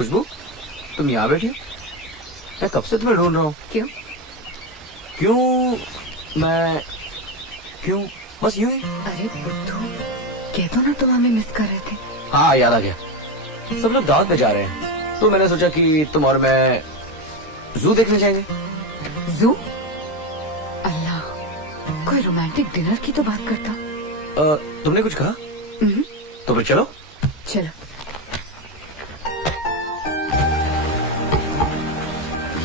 खुशबू, तुम यहाँ बैठी हो? मैं कब से तुम्हें ढूंढ रहा हूँ। क्यों? क्यों बस यूं ही। अरे बुद्धू, कह दो ना तुम हमें मिस कर रहे थे। हाँ याद आ गया, सब लोग दावत पे जा रहे हैं तो मैंने सोचा कि तुम और मैं जू देखने जाएंगे। जू? अल्लाह, कोई रोमांटिक डिनर की तो बात करता। तुमने कुछ कहा? तो फिर चलो। चलो।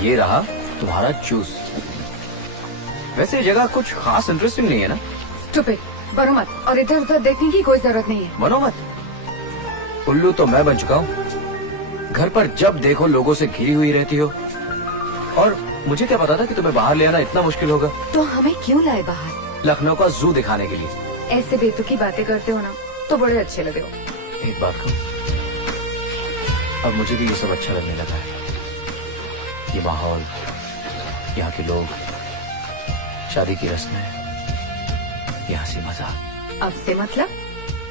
ये रहा तुम्हारा जूस। वैसे जगह कुछ खास इंटरेस्टिंग नहीं है ना? स्टूपिड, बनो मत, और इधर उधर देखने की कोई जरूरत नहीं है। बनो मत, उल्लू तो मैं बन चुका हूँ। घर पर जब देखो लोगों से घिरी हुई रहती हो, और मुझे क्या पता था कि तुम्हें बाहर ले आना इतना मुश्किल होगा। तो हमें क्यों लाए बाहर? लखनऊ का जू दिखाने के लिए। ऐसे बेतुकी बातें करते हो ना तो बड़े अच्छे लगे हो। एक बात कहूँ, अब मुझे भी ये सब अच्छा लगने लगा है। ये माहौल, यहाँ के लोग, शादी की रस्में, ये हंसी मजाक। अब से मतलब?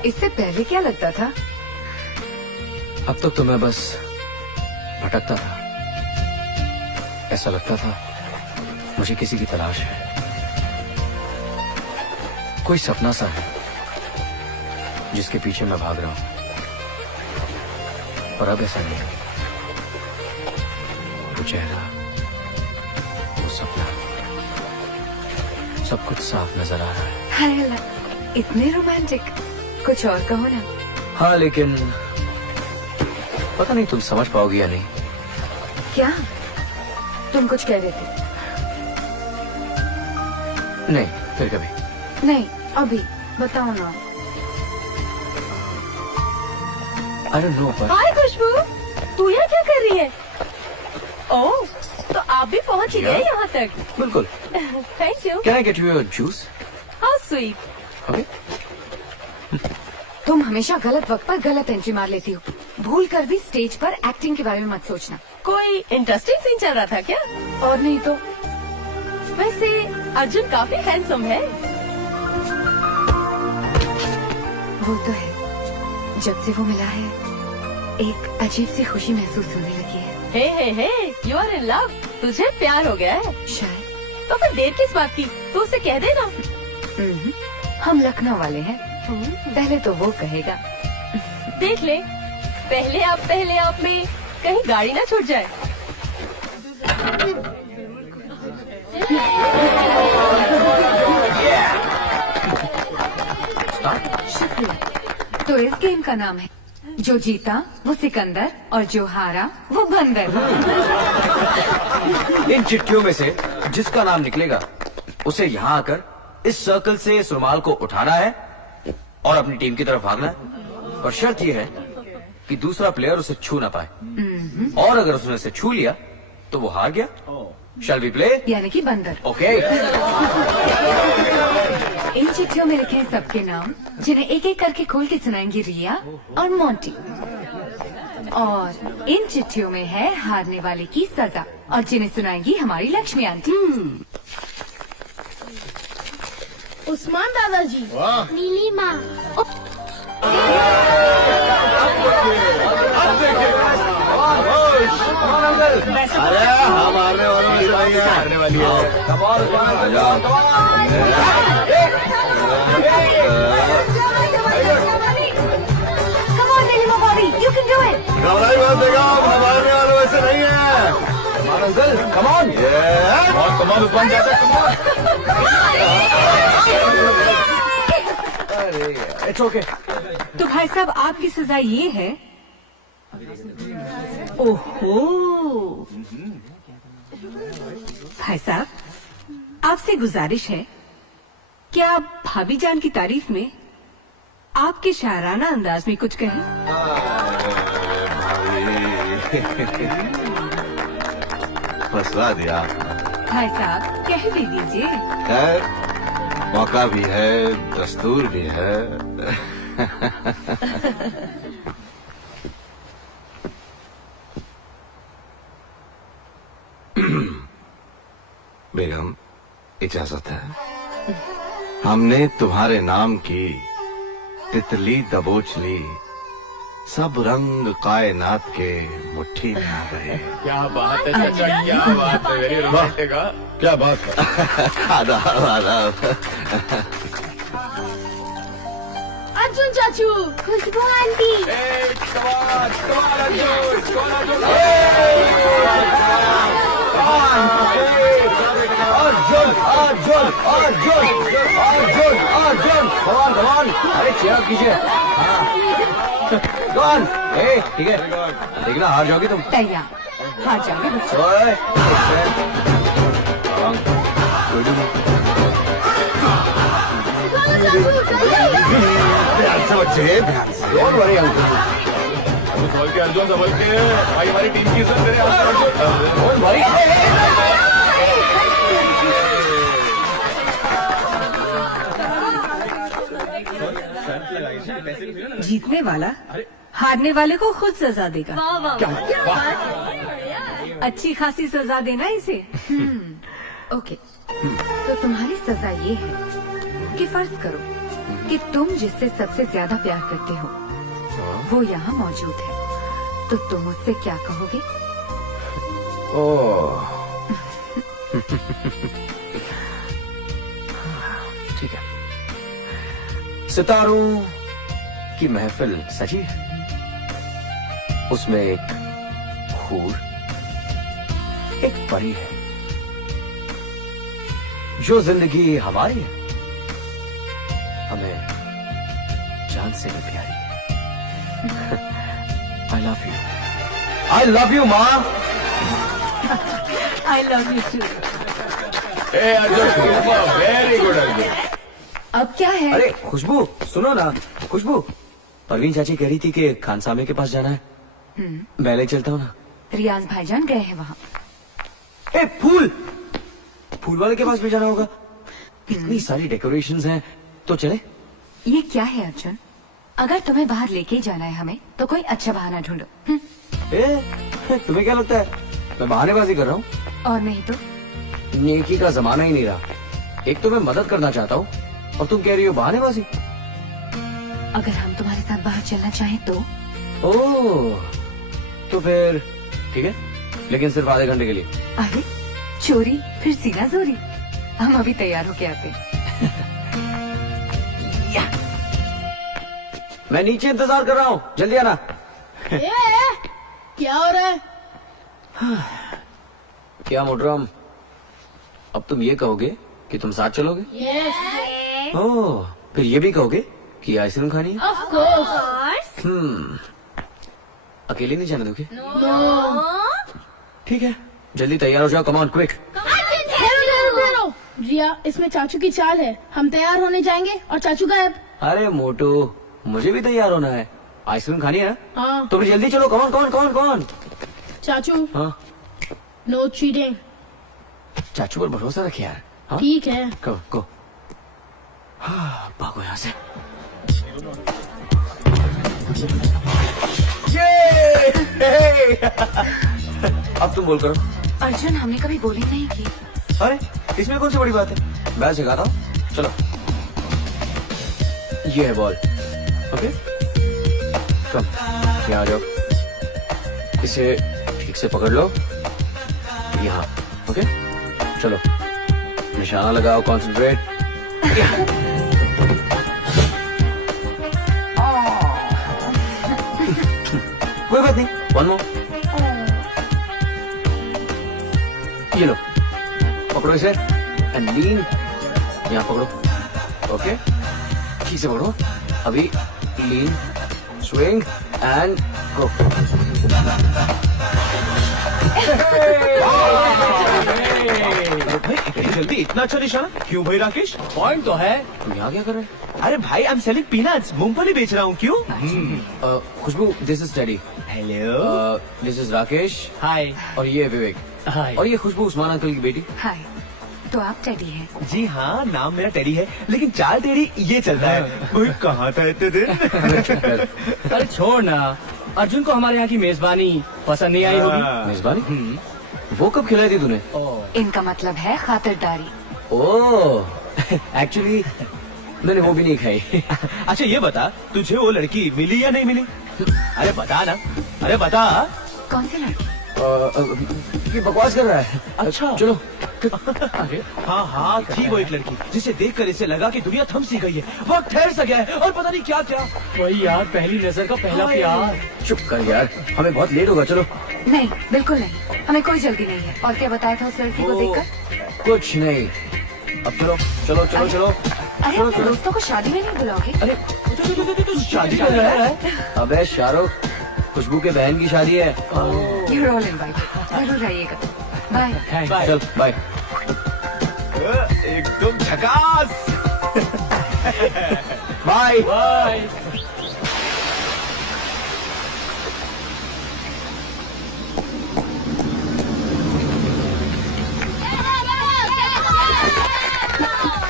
इससे पहले क्या लगता था? अब तक तो मैं बस भटकता था। ऐसा लगता था मुझे किसी की तलाश है, कोई सपना सा है जिसके पीछे मैं भाग रहा हूं। पर अब ऐसा नहीं है। वो चेहरा, वो सपना, सब कुछ साफ नजर आ रहा है। हाय अल्लाह, इतने रोमांटिक। कुछ और कहो ना। हाँ लेकिन पता नहीं तुम समझ पाओगी या नहीं। क्या? तुम कुछ कह रहे थे? नहीं, फिर कभी नहीं, अभी बताओ ना। I don't know, but... हाय खुशबू, तू यहाँ क्या कर रही है? ओह, तो आप भी पहुँच ही गए यहाँ तक। बिल्कुल। Thank you. Can I get you a juice? How sweet. Okay. तुम हमेशा गलत वक्त पर गलत एंट्री मार लेती हो। भूल कर भी स्टेज पर एक्टिंग के बारे में मत सोचना। कोई इंटरेस्टिंग सीन चल रहा था क्या? और नहीं तो। वैसे अर्जुन काफी हैंडसम है। वो तो है। जब से वो मिला है, एक अजीब सी खुशी महसूस होने लगी है। हे, यू आर इन लव। तुझे प्यार हो गया है शायद। तो फिर देर किस बात की? तू उसे कह देना। हम लखनऊ वाले हैं, पहले तो वो कहेगा। देख ले, पहले आप में कहीं गाड़ी ना छूट जाए। शुक्रिया। तो इस गेम का नाम है, जो जीता वो सिकंदर और जो हारा वो बंदर। इन चिट्ठियों में से जिसका नाम निकलेगा उसे यहाँ आकर इस सर्कल से इस रुमाल को उठाना है और अपनी टीम की तरफ भागना है। और शर्त यह है कि दूसरा प्लेयर उसे छू ना पाए, और अगर उसने उसे छू लिया तो वो हार गया। Shall we play? यानी कि बंदर। ओके। इन चिट्ठियों में लिखे हैं सबके नाम, जिन्हें एक एक करके खोल के सुनाएंगी रिया और मोंटी। और इन चिट्ठियों में है हारने वाले की सजा, और जिन्हें सुनाएंगी हमारी लक्ष्मी आंटी। उस्मान दादाजी। नीली माँ। अरे हम हारने वाली है। घबराई मत देगा, हमारे वालों वैसे नहीं है। अंकल कम ऑन, बन जाता है। अरे इट्स ओके। तो भाई साहब, आपकी सजा ये है। ओहो भाई साहब, आपसे गुजारिश है कि आप भाभी जान की तारीफ में आपके शायराना अंदाज में कुछ कहें। फंसवा दिया। भाई साहब, कह भी दीजिए। खैर, मौका भी है, दस्तूर भी है। बेगम, इजाजत है? हमने तुम्हारे नाम की तितली दबोच ली, सब रंग कायनात के मुट्ठी में आ गए। क्या बात है चाचा, क्या बात है, वेरी रोमांटिक। क्या बात है। आदाब आदाब। अर्जुन चाचू, खुशबू आंटी। अर्जुन अर्जुन अर्जुन अर्जुन अर्जुन भगवान भगवान, अरे चेयर कीजिए। कौन? ठीक है, देखना हार जाओगी तुम। तैयार, हार जाओगे बच्चों। ओए, ध्यान से बच्चे, ध्यान से। डोंट वरी अंकल, संभल के अर्जुन, संभल के भाई, हमारी टीम की इज्जत मेरे हाथ में अर्जुन। Don't worry. जीतने वाला हारने वाले को खुद सजा देगा। अच्छी खासी सजा देना इसे। ओके, तो तुम्हारी सजा ये है कि फर्ज करो कि तुम जिससे सबसे ज्यादा प्यार करते हो वो यहाँ मौजूद है, तो तुम उससे क्या कहोगे? ओह, ठीक है। सितारों की महफिल सजी है, उसमें एक हूर, एक परी है, जो जिंदगी हमारी है, हमें जान से भी प्यारी है। I love you. I love you, माँ। I love you too. Arjun, very good Arjun. अब क्या है? अरे खुशबू, सुनो ना खुशबू, परवीन चाची कह रही थी कि खान सामे के पास जाना है। मैं ले चलता हूँ ना। रियाज भाईजान गए हैं वहाँ। ए फूल, फूल वाले के पास भी जाना होगा। इतनी सारी डेकोरेशंस हैं, तो चले। ये क्या है अर्जुन? अगर तुम्हें बाहर लेके जाना है हमें, तो कोई अच्छा बहाना ढूंढो। तुम्हें क्या लगता है मैं बहानेबाजी कर रहा हूँ? और नहीं तो? नेकी का जमाना ही नहीं रहा। एक तो मैं मदद करना चाहता हूँ और तुम कह रही हो बहानेबाजी। अगर हम तुम्हारे साथ बाहर चलना चाहें तो? ओह, तो फिर ठीक है, लेकिन सिर्फ आधे घंटे के लिए। अरे चोरी फिर सीना जोरी। हम अभी तैयार होके आते हैं। मैं नीचे इंतजार कर रहा हूँ, जल्दी आना। क्या हो रहा है? क्या मोटरम, अब तुम ये कहोगे कि तुम साथ चलोगे? यस, ओह, फिर ये भी कहोगे कि आइसक्रीम खानी है? Of course. अकेले नहीं जाने दोगे? ठीक है, जल्दी तैयार हो जाओ, कम ऑन क्विक। रिया, इसमें चाचू की चाल है। हम तैयार होने जाएंगे और चाचू गायब। अरे मोटू, मुझे भी तैयार होना है। आइसक्रीम खानी है ना? हाँ। तो फिर जल्दी चलो, कौन कौन कौन कौन? चाचू, हाँ, नो चीटिंग। चाचू पर भरोसा रखे यार। हाँ? ठीक है। को हाँ, भागो यहाँ से। अब तुम बोल करो। अर्जुन, हमने कभी बोली नहीं की। अरे इसमें कौन सी बड़ी बात है, मैं सिखाता हूँ। चलो, ये है बॉल। ओके, कम यहाँ आ जाओ, इसे ठीक से पकड़ लो यहाँ। ओके, चलो निशाना लगाओ, कॉन्सेंट्रेट। कोई बात नहीं, वन मोर। ये लो, पकड़ो इसे एंड लीन। यहाँ पकड़ो। ओके, ठीक से पकड़ो। अभी लीन, स्विंग एंड गो। भाई इतनी जल्दी इतना अच्छा निशाना क्यों भाई राकेश? पॉइंट तो है। तुम यहाँ क्या कर रहे हो? अरे भाई आई एम सेलिंग पीनट्स, मूंगफली बेच रहा हूँ। क्यों? Khushboo, this is Teddy. Hello, this is Rakesh. Hi. और ये विवेक। हाय। और ये खुशबू उस्मान अंकल की बेटी। हाय, तो आप टेडी हैं? जी हाँ, नाम मेरा टेडी है, लेकिन चाल टेडी ये चलता है। भाई कहाँ था इतने दिन? अरे छोड़ ना, अर्जुन को हमारे यहाँ की मेजबानी पसंद नहीं आई होगी। मेजबानी? वो कब खिलाई थी तूने? इनका मतलब है खातिरदारी। ओह, एक्चुअली मैंने वो भी नहीं खाई। अच्छा ये बता, तुझे वो लड़की मिली या नहीं मिली? अरे बता ना, अरे बता। कौन सी लड़की? ये बकवास कर रहा है। अच्छा चलो। अरे हाँ थी वो एक लड़की जिसे देखकर इसे लगा कि दुनिया थम सी गई है, वक्त ठहर सा गया है और पता नहीं क्या क्या। वही यार, पहली नजर का पहला प्यार। चुप कर यार, हमें बहुत लेट होगा। चलो। नहीं, बिल्कुल नहीं, हमें कोई जल्दी नहीं है। और क्या बताया था उस लड़की को देखकर? कुछ नहीं। अब चलो चलो चलो चलो। अरे अपने दोस्तों को शादी में नहीं बुलाओगे? अरे तू शादी कर रहा है? अबे शाहरुख, खुशबू के बहन की शादी है। You're all invited. जरूर आइएगा। बाय। चल बाय। एकदम झकास। Bye bye.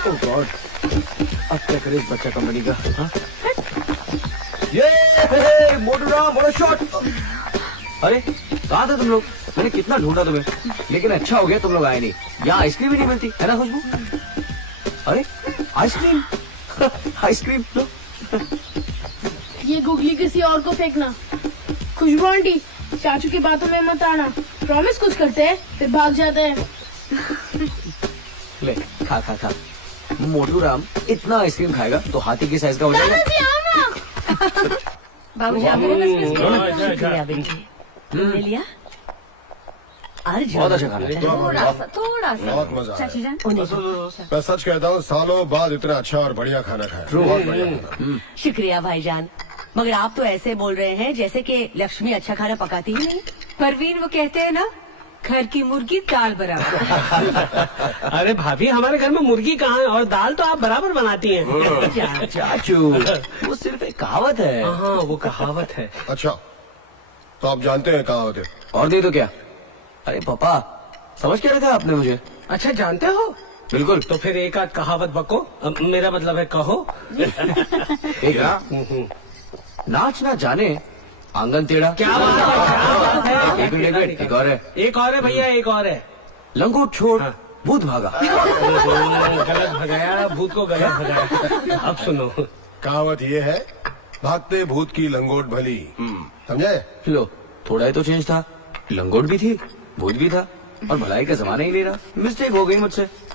ओह गॉड, अब क्या करे इस बच्चा कंपनी का? हाँ? ये मोटू राम, बड़ा शॉट। अरे कहाँ थे तुम लोग? मैंने कितना ढूंढा तुम्हें, लेकिन अच्छा हो गया तुम लोग आए नहीं। यहाँ आइसक्रीम ही नहीं मिलती है ना खुशबू? अरे आइसक्रीम आइसक्रीम लो। ये गुगली किसी और को फेंकना। खुशबू आंटी, चाचू की बातों में मत आना। प्रॉमिस कुछ करते हैं फिर भाग जाते हैं। ले खा खा खा। मोटू राम इतना आइसक्रीम खाएगा तो हाथी के साइज का हो जाएगा। बाबूजी आप मेरे बस शुक्रिया बेटी, तुमने लिया? बहुत अच्छा खाना है। थोड़ा सा। बहुत मजा आया। चाची जान, मैं सच कहता हूँ, सालों बाद इतना अच्छा और बढ़िया खाना खाया। बहुत बढ़िया खाना। शुक्रिया भाईजान, मगर आप तो ऐसे बोल रहे हैं जैसे कि लक्ष्मी अच्छा खाना पकाती ही नहीं। परवीन, वो कहते हैं ना, घर की मुर्गी दाल बराबर। अरे भाभी, हमारे घर में मुर्गी कहाँ है, और दाल तो आप बराबर बनाती हैं। चाचू, वो सिर्फ एक कहावत है। हाँ, वो कहावत है। अच्छा, तो आप जानते हैं कहावत है? और दे दो क्या? अरे पापा, समझ क्या रखा आपने मुझे? अच्छा, जानते हो? बिल्कुल। तो फिर एक आध कहावत बको, मेरा मतलब है कहो। एक नाच ना जाने आंगन टेढ़ा। क्या बात है? एक मिनट, एक और है। एक और है भैया, एक और है। लंगोट छोड़ भूत भागा। गलत भगाया, भूत को गलत भगाया। अब सुनो, कहावत ये है, भागते भूत की लंगोट भली। समझे? लो, थोड़ा ही तो चेंज था। लंगोट भी थी, भूत भी था, और भलाई का जमाना ही ले रहा। मिस्टेक हो गई मुझसे।